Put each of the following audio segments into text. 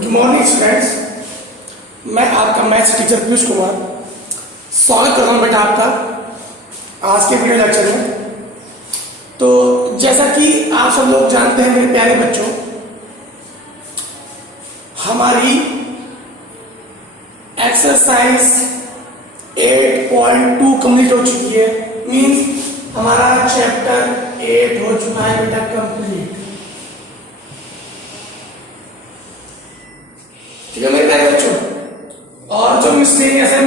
Good morning students, मैं आपका maths teacher Piyush Kumar स्वागत कर रहा हूँ बेटा आपका आज के वीडियो लेक्चर में। तो जैसा कि आप सब लोग जानते हैं मेरे प्यारे बच्चों, हमारी एक्सरसाइज 8.2 कंप्लीट हो चुकी है। मींस हमारा चैप्टर 8 हो चुका है बेटा कंप्लीट। ठीक है मेरे प्यारे बच्चों, और जो मिसलेनियस है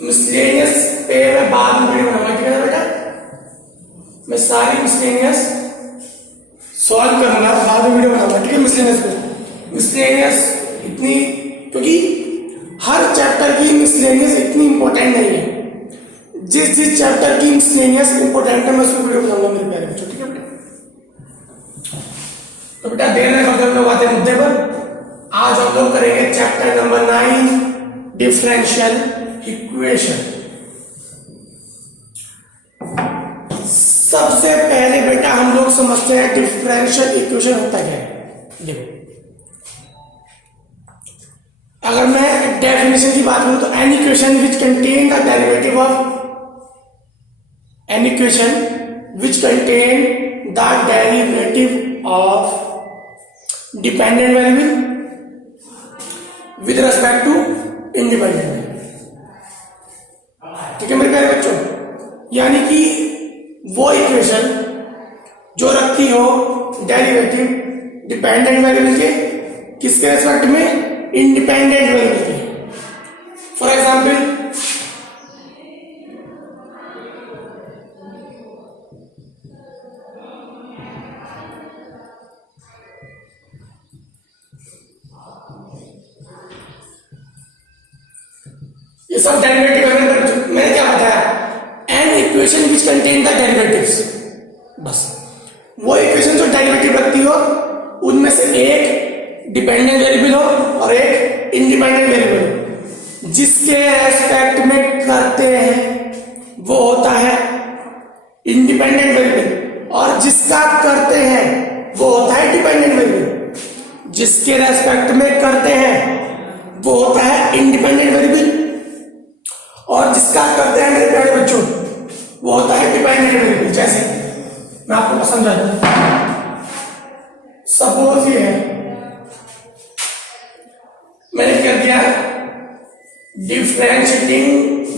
मिसलेनियस पे मैं बाद में वीडियो बनाऊंगा। ठीक है बेटा, मैं सारी मिसलेनियस सॉल्व करूंगा, बाद में वीडियो बनाऊंगा। ठीक है, मिसलेनियस इतनी, क्योंकि हर चैप्टर की मिसलेनियस इतनी इंपॉर्टेंट नहीं है। जिस चैप्टर की मिसलेनियस इंपॉर्टेंट है मैं उसको वीडियो बनाऊंगा मेरे प्यारे बच्चों। ठीक है बेटा, तो बेटा देर नहीं करते हम लोग आते हैं मुद्दे पर। आज हम लोग करेंगे चैप्टर नंबर 9 डिफरेंशियल इक्वेशन। सबसे पहले बेटा हम लोग समझते हैं डिफरेंशियल इक्वेशन होता क्या है। देखो, अगर मैं डेफिनेशन की बात करूं तो an equation which contain the derivative of an equation which contain the derivative of dependent variable with respect to independent variable. ठीक है मेरे प्यारे बच्चों, यानी कि वो इक्वेशन जो रखती हो डेरिवेटिव डिपेंडेंट वेरिएबल के किसके रेस्पेक्ट में, इंडिपेंडेंट वेरिएबल के। फॉर एग्जांपल ये सब डेरिवेटिव है। मैंने क्या बताया, N equation which contain the derivatives. बस वो इक्वेशन जो डेरिवेटिव रखती हो उनमें से एक डिपेंडेंट वेरिएबल हो और एक इंडिपेंडेंट वेरिएबल हो। जिसके रेस्पेक्ट में करते हैं वो होता है इंडिपेंडेंट वेरिएबल, और जिसका करते हैं वो होता है डिपेंडेंट वेरिएबल। जिसके रेस्पेक्ट में करते हैं वो होता है इंडिपेंडेंट वेरिएबल, और जिसका करते हैं मेरे प्यारे बच्चों वो होता है डिपेंडेंट वेरिएबल। जैसे मैं आपको समझा दूं, सपोज ये है, मैंने क्या दिया, differentiating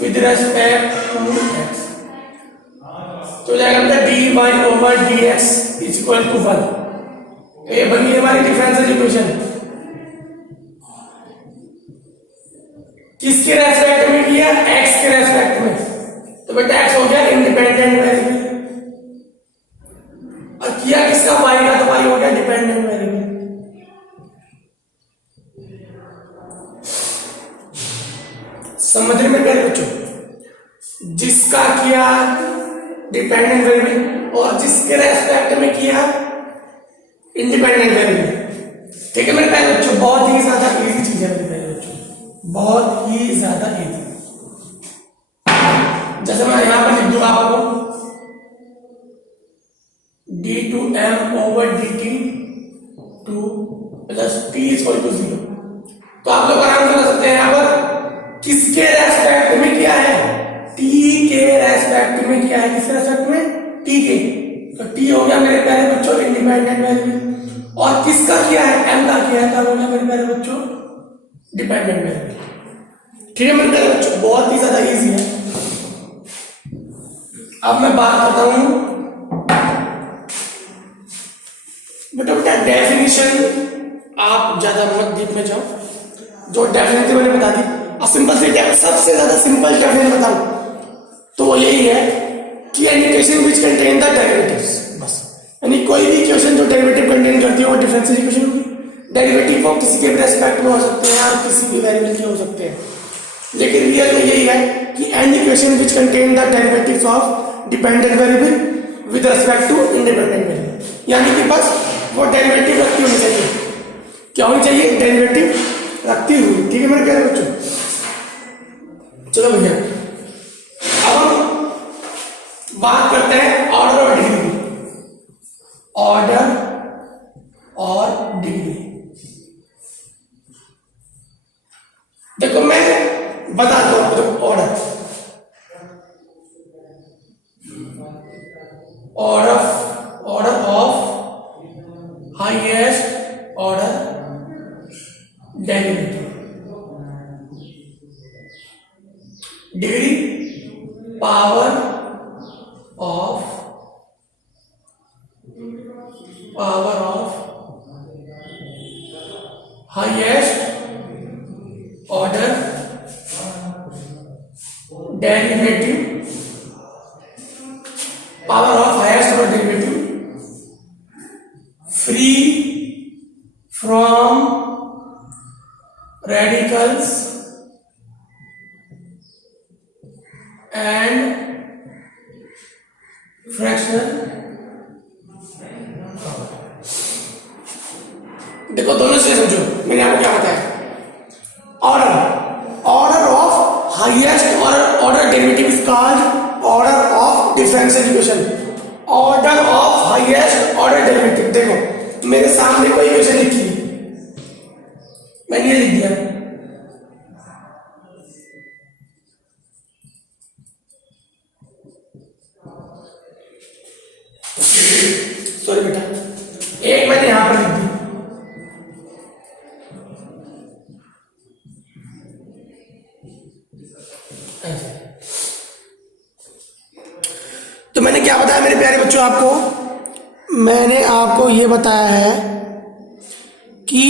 with respect to x, तो जाएगा dy/dx = 1। ये बनी हमारी डिफरेंशियल इक्वेशन। किसके रेस्पेक्ट में किया, x के रेस्पेक्ट में, तो बेटा x हो गया इंडिपेंडेंट वेरिएबल, और किया किसका, y का, तो y हो गया डिपेंडेंट वेरिएबल। समझ रहे मेरे प्यारे बच्चों, जिसका किया डिपेंडेंट वेरिएबल और जिसके रेस्पेक्ट में किया इंडिपेंडेंट वेरिएबल। ठीक है मेरे प्यारे बच्चों, बहुत ही ज्यादा इजी चीज है मेरे प्यारे बच्चों, बहुत ही ज्यादा इजी। जैसे मैं यहां पर लिख दूंगा आपको d2m/dt 2 + t = 0। तो आप लोग आराम से कर सकते हैं। यहां पर किसके रेस्पेक्ट में किया है, t के रेस्पेक्ट में किया है। किसके रेस्पेक्ट में, t के, तो t हो गया मेरे प्यारे बच्चों इंडिपेंडेंट वेरिएबल, और किसका किया है, m का किया है, तब हो गया मेरे प्यारे बच्चों डिपेंडेंट वेरिएबल। ठीक है मेरे प्यारे बच्चों, बहुत ही ज्यादा इजी है। अब मैं बात करता हूं बेटा डेफिनेशन, आप ज्यादा मत डीप में जाओ। जो डेफिनेशन मैंने बता दी, और सिंपल से सबसे ज्यादा सिंपल डेफिनेशन बताऊं तो वो यही है कि an equation which contain the derivatives. बस, यानी कोई भी इक्वेशन जो डेरिवेटिव कंटेन करती है वो डिफरेंशियल इक्वेशन होगी। डेरिवेटिव वो किसी के भी रेस्पेक्ट में हो सकते हैं और किसी भी वेरिएबल के हो सकते हैं, लेकिन रियल में यही है कि an equation which contain the derivatives of dependent variable with respect to independent variable, यानी कि बस वो डेरिवेटिव रखती होनी चाहिए। क्या होनी चाहिए, डेरिवेटिव रखती हुई। ठीक है मेरे प्यारे बच्चों, चलो भैया अब हम बात करते हैं ऑर्डर ऑफ डिग्री। ऑर्डर और डिग्री। देखो मैं बताता हूं आपको order of highest order derivative, degree power of highest order derivative, power of highest order derivative free from radicals and fractional। देखो दोनों से समझो, मैंने आपको क्या बताया। Order of highest order derivative is called order of differential equation. Order of highest order derivative, देखो मेरे सामने कोई इक्वेशन लिखी, मैंने ये लिख दिया, सॉरी बेटा, एक मैंने यहां पर लिख दी, तो मैंने क्या बताया मेरे प्यारे बच्चों आपको, मैंने आपको ये बताया है कि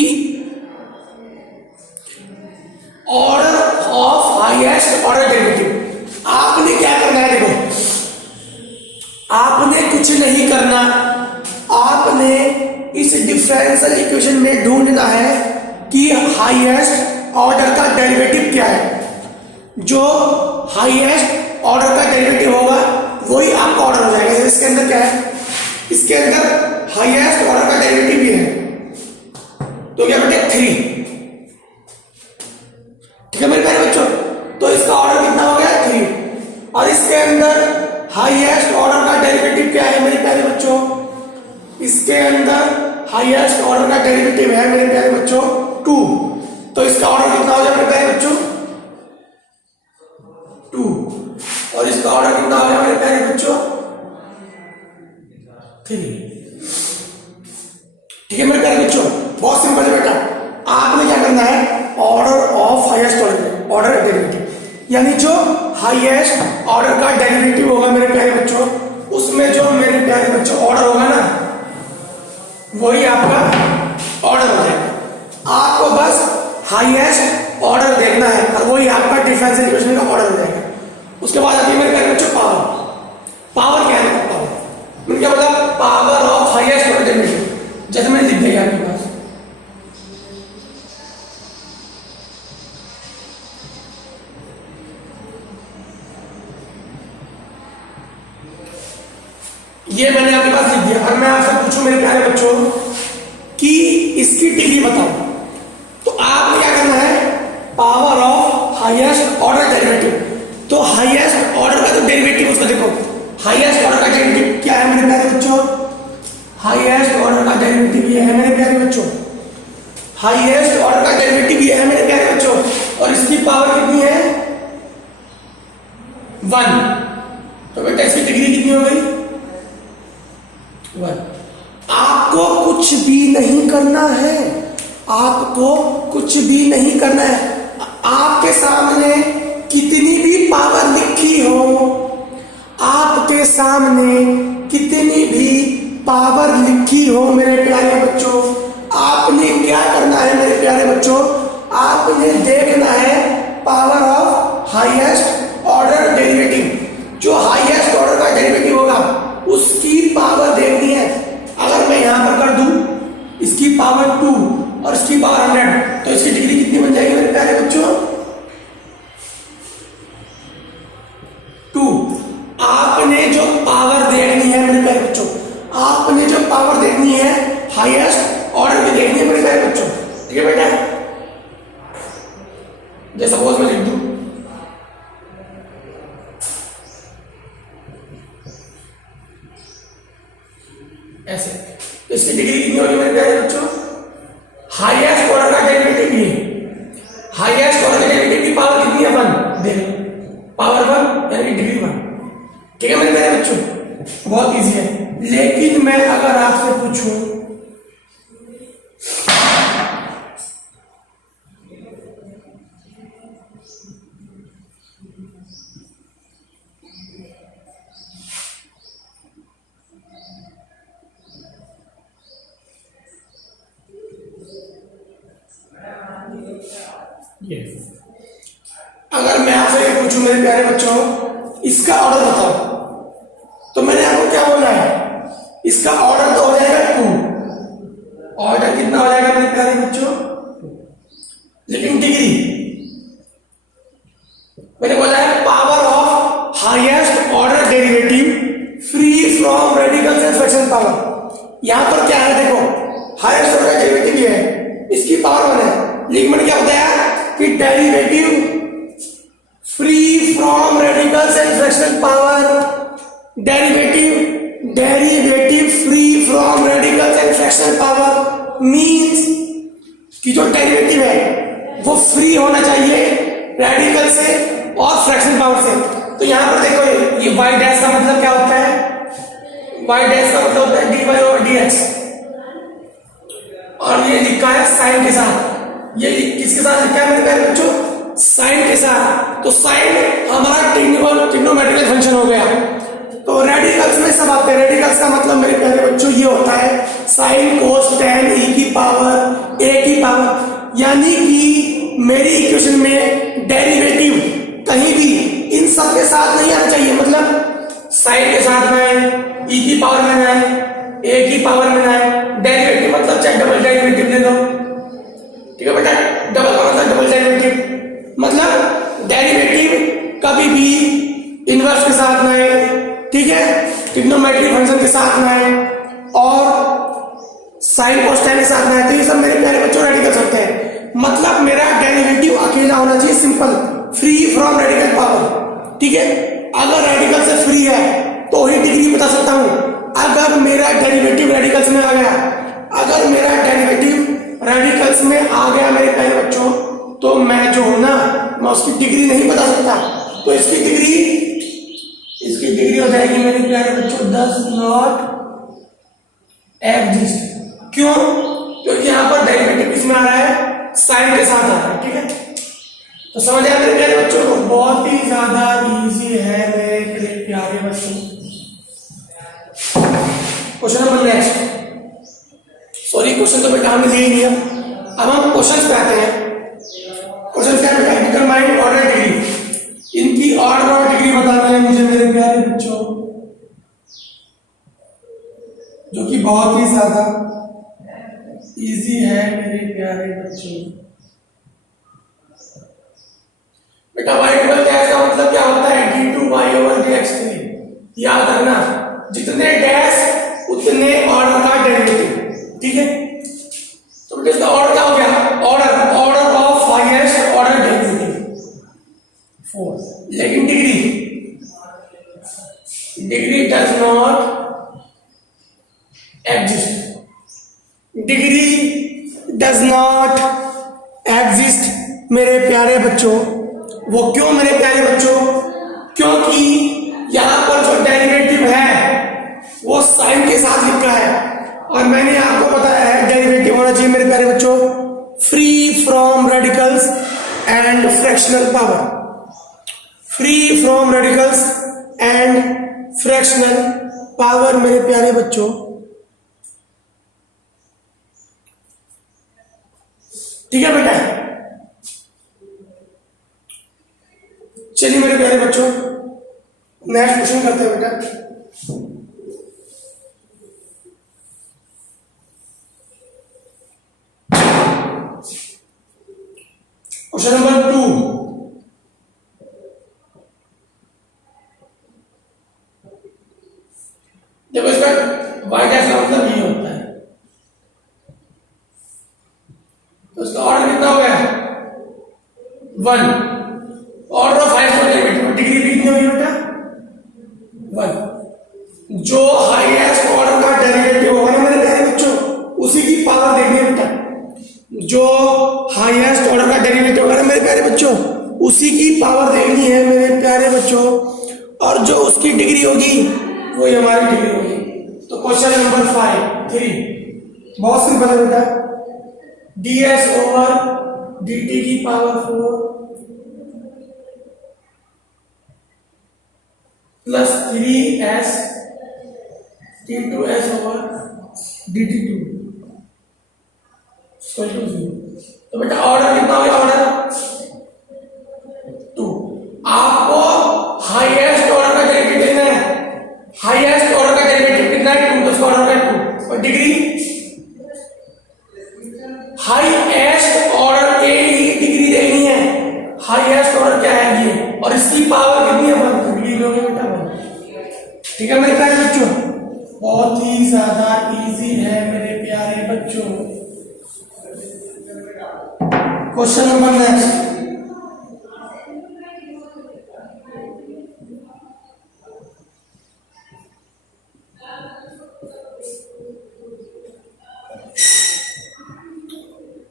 order of highest order derivative, आपने क्या करना है, देखो आपने कुछ नहीं करना, आपने इस डिफरेंशियल इक्वेशन में ढूंढना है कि हाईएस्ट ऑर्डर का डेरिवेटिव क्या है। जो हाईएस्ट ऑर्डर का डेरिवेटिव होगा वही आपका ऑर्डर हो जाएगा। इसके अंदर क्या है, इसके अंदर हाईएस्ट ऑर्डर का डेरिवेटिव भी है, तो क्या बेटे 3, ठीक है मेरे प्यारे बच्चों। तो इसका ऑर्डर कितना हो गया 3, और इसके अंदर हाईएस्ट ऑर्डर का डेरिवेटिव क्या है मेरे प्यारे बच्चों, इसके अंदर हाईएस्ट ऑर्डर का डेरिवेटिव है मेरे प्यारे बच्चों 2। तो इसका ऑर्डर कितना हो जाएगा मेरे प्यारे बच्चों 2, और इसका ऑर्डर कितना हो जाएगा मेरे प्यारे बच्चों 3। ठीक है मेरे प्यारे बच्चों, बहुत सिंपल है बेटा। आपने क्या करना है, order of highest order derivative, यानी जो हाईएस्ट ऑर्डर का डेरिवेटिव होगा मेरे प्यारे बच्चों, उसमें जो मेरे प्यारे बच्चों ऑर्डर होगा ना, वही आपका ऑर्डर हो जाएगा। आपको बस हाईएस्ट ऑर्डर देखना है और वही आपका डिफरेंशियल इक्वेशन का ऑर्डर हो जाएगा। उसके बाद आती है मेरे प्यारे बच्चों पावर क्या है, पावर मैंने क्या बोला, power of highest order derivative, जैसे मैंने लिख दिया आपके पास, ये मैंने आपके पास लिख दिया। अगर मैं आपसे पूछूं मेरे प्यारे बच्चों कि इसकी डिग्री बताओ, तो आपने क्या करना है, power of highest order derivative. तो हाईएस्ट ऑर्डर का जो डेरिवेटिव उसको देखो, हाईएस्ट ऑर्डर का डेरिवेटिव क्या है मेरे प्यारे बच्चों, हाईएस्ट ऑर्डर का डेरिवेटिव ये है मेरे प्यारे बच्चों, हाईएस्ट ऑर्डर का डेरिवेटिव ये है मेरे प्यारे बच्चों, और इसकी पावर कितनी है 1। तो बेटा इसकी डिग्री कितनी हो गई 1। आपको कुछ भी नहीं करना है, आपको कुछ भी नहीं करना है। आपके सामने कितनी भी पावर लिखी हो, आपके सामने कितनी भी पावर लिखी हो मेरे प्यारे बच्चों, आपने क्या करना है मेरे प्यारे बच्चों, आपने देखना है power of highest order derivative. जो हाईएस्ट ऑर्डर का डेरिवेटिव होगा उसकी पावर देखनी है। अगर मैं यहां पर कर दूं इसकी पावर 2 और इसकी पावर 100, तो इसकी डिग्री कितनी बन जाएगी मेरे प्यारे बच्चों 2। आपने जो पावर देखनी है मेरे प्यारे बच्चों, आपने जो पावर देखनी है हाईएस्ट ऑर्डर की देखनी है मेरे प्यारे बच्चों, ठीक है बेटा। जैसे सपोज मैं लिख दूं ऐसे, तो इसकी डिग्री कितनी होगी मेरे प्यारे बच्चों? हाईएस्ट ऑर्डर का डेरिवेटिव ये, हाईएस्ट ऑर्डर का डेरिवेटिव की पावर कितनी है? 1। देखो पावर 1 यानी कि डिग्री 1। ठीक है मेरे प्यारे बच्चों, बहुत इजी है। लेकिन मैं अगर आपसे पूछूं ये, अगर मैं आपसे ये पूछूं मेरे प्यारे बच्चों इसका ऑर्डर बताओ, तो मैंने आपको क्या बोला है? इसका ऑर्डर तो हो जाएगा 2। ऑर्डर कितना हो जाएगा मेरे प्यारे बच्चों? लेकिन डिग्री मैंने बोला है power of highest order derivative free from radicals and fraction power. यहां पर क्या है देखो, हाईएस्ट ऑर्डर डेरिवेटिव ये है, इसकी पावर 1 है, लेकिन मैंने क्या बताया कि derivative free from radicals and fractional power, derivative free from radicals and fractional power means कि जो डेरिवेटिव है वो फ्री होना चाहिए रेडिकल से और फ्रैक्शनल पावर से। तो यहां पर देखो ये y डैश का मतलब क्या होता है? y डैश का मतलब होता है dy over dx, और ये लिखा है साइन के साथ। ये किसके साथ लिखा है मेरे प्यारे बच्चों? साइन के साथ। तो साइन हमारा ट्रिग्नोमेट्रिकल फंक्शन हो गया। तो रेडिकल्स में सब आते हैं। रेडिकल्स का मतलब मेरे प्यारे बच्चों ये होता है साइन कोस tan e की पावर a की पावर, यानी कि मेरी इक्वेशन में डेरिवेटिव कहीं भी इन सब के साथ नहीं आना चाहिए। मतलब साइन के साथ में आए, e की पावर में आए, a की पावर में आए। डेरिवेटिव मतलब चाहे डबल डेरिवेटिव ले लो, ठीक है बेटा, डबल का मतलब डबल डेरिवेटिव, मतलब डेरिवेटिव कभी भी इनवर्स के साथ में आए, ठीक है, ट्रिग्नोमेट्रिक फंक्शन के साथ में आए और साइन कोस tan के साथ में आए। तो ये सब मेरे प्यारे बच्चों रेडिकल्स होते हैं। मतलब मेरा डेरिवेटिव अकेला होना चाहिए, simple, free from radical power. ठीक है, अगर रेडिकल से फ्री है तो ही डिग्री बता सकता हूं। अगर मेरा डेरिवेटिव रेडिकल्स में आ गया, अगर मेरा डेरिवेटिव रेडिकल्स में आ गया मेरे प्यारे बच्चों, तो मैं जो हूं ना, मैं उसकी डिग्री नहीं बता सकता। तो इसकी डिग्री हो जाएगी मेरे प्यारे बच्चों डज नॉट एग्जिस्ट। क्यों? क्योंकि यहां पर डेरिवेटिव इसमें आ रहा है, साइन के साथ आ रहा है। ठीक है, तो समझ आया मेरे प्यारे बच्चों को? बहुत ही ज्यादा इजी है मेरे प्यारे बच्चों। Question number next. Sorry, question तो बेटा हमने दिए ही नहीं। अब हम क्वेश्चन पे आते हैं। क्वेश्चन क्या बेटा? Determine order degree. इनकी ऑर्डर और डिग्री बताना है मुझे मेरे प्यारे बच्चों, जो कि बहुत ही ज्यादा इजी है मेरे प्यारे बच्चों। बेटा y इक्वल डैश का मतलब क्या होता है? d2y over dx3। याद रखना, जितने डैश उतने ऑर्डर का डेरिवेटिव। ठीक है, तो बेटा इसका ऑर्डर क्या हो गया? Order of highest order derivative 4। लेकिन degree does not exist. Degree does not exist मेरे प्यारे बच्चों। वो क्यों मेरे प्यारे बच्चों? क्योंकि यहां पर जो डेरिवेटिव है वो साइन के साथ लिखा है, और मैंने आपको बताया है डेरिवेटिव होना चाहिए मेरे प्यारे बच्चों free from radicals and fractional power. Free from radicals and fractional power मेरे प्यारे बच्चों। ठीक है बेटा, चलिए मेरे प्यारे बच्चों नेक्स्ट क्वेश्चन करते हैं बेटा। Question number 2। देखो इसका y डैश का मतलब ये होता है, तो इसका ऑर्डर कितना हो गया? 1। Order of highest order derivative degree कितनी होगी बेटा? 1। जो हाईएस्ट ऑर्डर का डेरिवेटिव होगा ना मेरे प्यारे बच्चों, प्यारे बच्चों, उसी की पावर देखनी है मेरे प्यारे बच्चों, और जो उसकी डिग्री होगी वही हमारी डिग्री होगी। तो क्वेश्चन नंबर 3 बहुत सिंपल है बेटा, ds ओवर dt की power 4 plus 3s d2s over dt2 तो बेटा ऑर्डर कितना हो गया, ऑर्डर 2। आपको हाईएस्ट ऑर्डर का डेरिवेटिव लेना है, हाईएस्ट ऑर्डर का डेरिवेटिव कितना है 2, तो उसका ऑर्डर का 2 और डिग्री हाईएस्ट ऑर्डर के ही डिग्री देखनी है, हाईएस्ट ऑर्डर क्या है ये, और इसकी पावर कितनी है 1, तो डिग्री लोगे बेटा 1। ठीक है मेरे प्यारे बच्चों, बहुत ही ज्यादा इजी है मेरे प्यारे बच्चों। क्वेश्चन नंबर नेक्स्ट,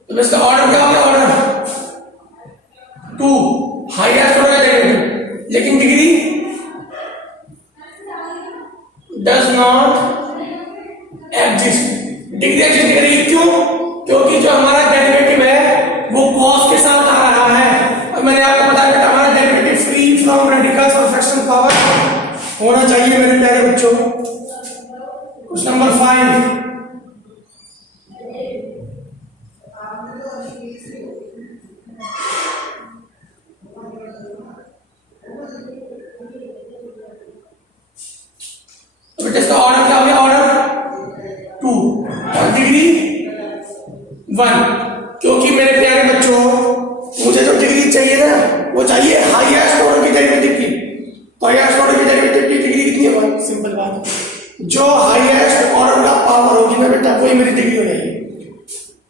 तो इसका ऑर्डर क्या हो गया, ऑर्डर 2, हाईएस्ट ऑर्डर का डेरिवेटिव, लेकिन degree does not exist, degree exist नहीं करेगी। क्यों? क्योंकि जो हमारा डेरिवेटिव है वो कॉस के साथ आ रहा है, और मैंने आपको बताया बेटा हमारा डेरिवेटिव फ्री फ्रॉम रेडिकल्स और फ्रैक्शनल पावर होना चाहिए मेरे प्यारे बच्चों। क्वेश्चन नंबर 5, तो बेटा इसका ऑर्डर क्या हो गया, ऑर्डर 2 और डिग्री 1, क्योंकि मेरे प्यारे बच्चों मुझे जो डिग्री चाहिए ना वो चाहिए हाईएस्ट ऑर्डर की डेरिवेटिव की, तो हाईएस्ट ऑर्डर की डेरिवेटिव की डिग्री कितनी है 1, सिंपल बात, जो हाईएस्ट ऑर्डर का पावर होगी ना बेटा वही मेरी डिग्री हो जाएगी।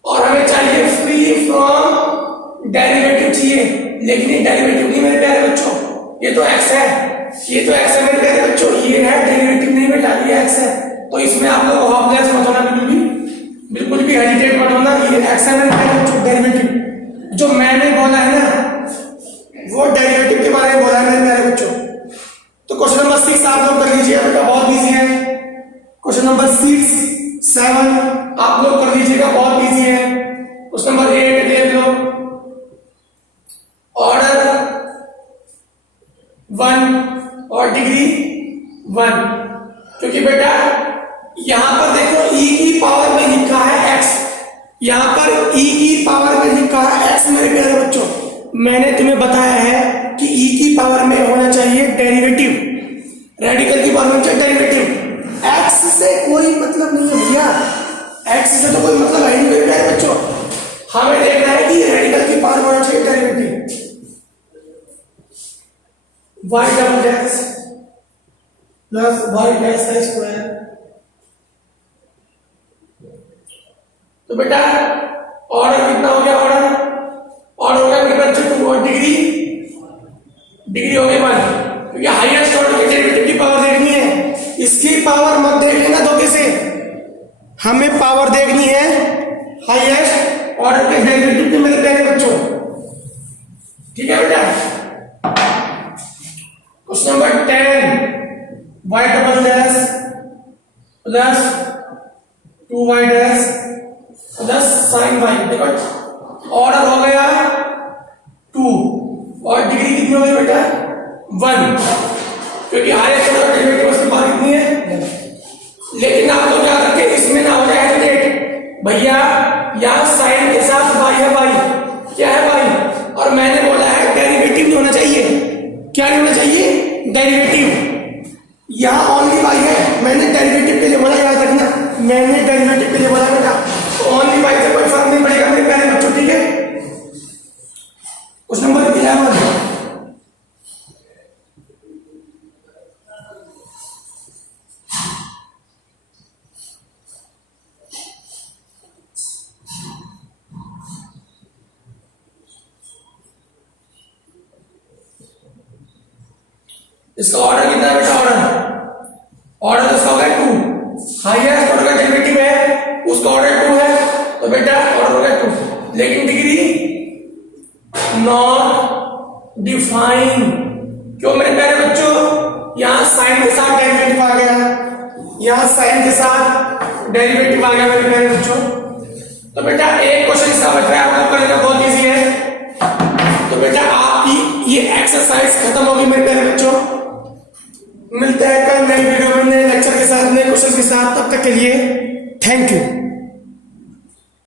और हमें चाहिए फ्री फ्रॉम डेरिवेटिव चाहिए, लेकिन ये डेरिवेटिव नहीं मेरे प्यारे बच्चों, ये तो एक्स है, ये तो एक्स है मेरे प्यारे बच्चों, ये है डेरिवेटिव नहीं बेटा, ये एक्स है। तो इसमें आप लोग हॉपलेस मत होना, बिल्कुल भी हेजिटेट मत होना, ये एक्स है मेरे प्यारे बच्चों डेरिवेटिव, जो मैंने बोला है ना वो डेरिवेटिव के बारे में बोला है मेरे प्यारे बच्चों। तो क्वेश्चन नंबर 6 आप लोग कर लीजिए बेटा, बहुत इजी है। क्वेश्चन नंबर 6, 7 आप लोग कर लीजिएगा, बहुत इजी है। क्वेश्चन नंबर 8 देख लो, ऑर्डर 1 और डिग्री 1, क्योंकि बेटा यहां पर देखो e की पावर में लिखा है x, यहां पर e की पावर में लिखा है x मेरे प्यारे बच्चों। मैंने तुम्हें बताया है कि e की पावर में होना चाहिए डेरिवेटिव, रेडिकल की पावर में चाहिए डेरिवेटिव, x से कोई मतलब नहीं है भैया, x से तो कोई मतलब है नहीं मेरे प्यारे बच्चों। हमें देखना है कि रेडिकल की पावर में होना चाहिए derivative, y double dash plus y dash का स्क्वायर। तो बेटा ऑर्डर कितना हो गया, ऑर्डर हो गया मेरे बच्चे 2 और डिग्री हो गई 1, क्योंकि हाईएस्ट ऑर्डर के डेरिवेटिव की पावर देखनी है, इसकी पावर मत देख लेना धोखे से, हमें पावर देखनी है हाईएस्ट ऑर्डर के डेरिवेटिव की मेरे प्यारे बच्चों। ठीक है बेटा, question number 10, y double dash plus 2y dash plus sign y, देखो ऑर्डर हो गया 2 और डिग्री कितनी हो गई बेटा 1, क्योंकि हाईएस्ट ऑर्डर डेरिवेटिव उसकी पावर कितनी है। लेकिन आप लोग याद रखें इसमें ना हो जाए हेजिटेट, भैया यहां साइन के साथ y है, y क्या है y, और मैंने बोला है डेरिवेटिव नहीं होना चाहिए, क्या नहीं होना चाहिए डेरिवेटिव, यहां ओनली y है, मैंने डेरिवेटिव के लिए बोला, याद रखना मैंने डेरिवेटिव के लिए बोला बेटा, ओनली y से कोई फर्क नहीं पड़ेगा मेरे प्यारे बच्चों। ठीक है, क्वेश्चन नंबर 11, इसका ऑर्डर कितना है बेटा, ऑर्डर इसका होगा 2, हाईएस्ट ऑर्डर का डेरिवेटिव है उसका ऑर्डर 2 है, तो बेटा ऑर्डर होगा 2, लेकिन डिग्री नॉट डिफाइन। क्यों मेरे प्यारे बच्चों, यहां साइन के साथ डेरिवेटिव आ गया, यहां साइन के साथ डेरिवेटिव आ गया मेरे प्यारे बच्चों। तो बेटा एक क्वेश्चन इसका बच रहा है, आपको करना बहुत इजी है। तो बेटा आपकी ये एक्सरसाइज खत्म होगी मेरे प्यारे बच्चों। मिलते हैं कल नई वीडियो में नए लेक्चर के साथ, नए क्वेश्चन के साथ। तब तक के लिए थैंक यू।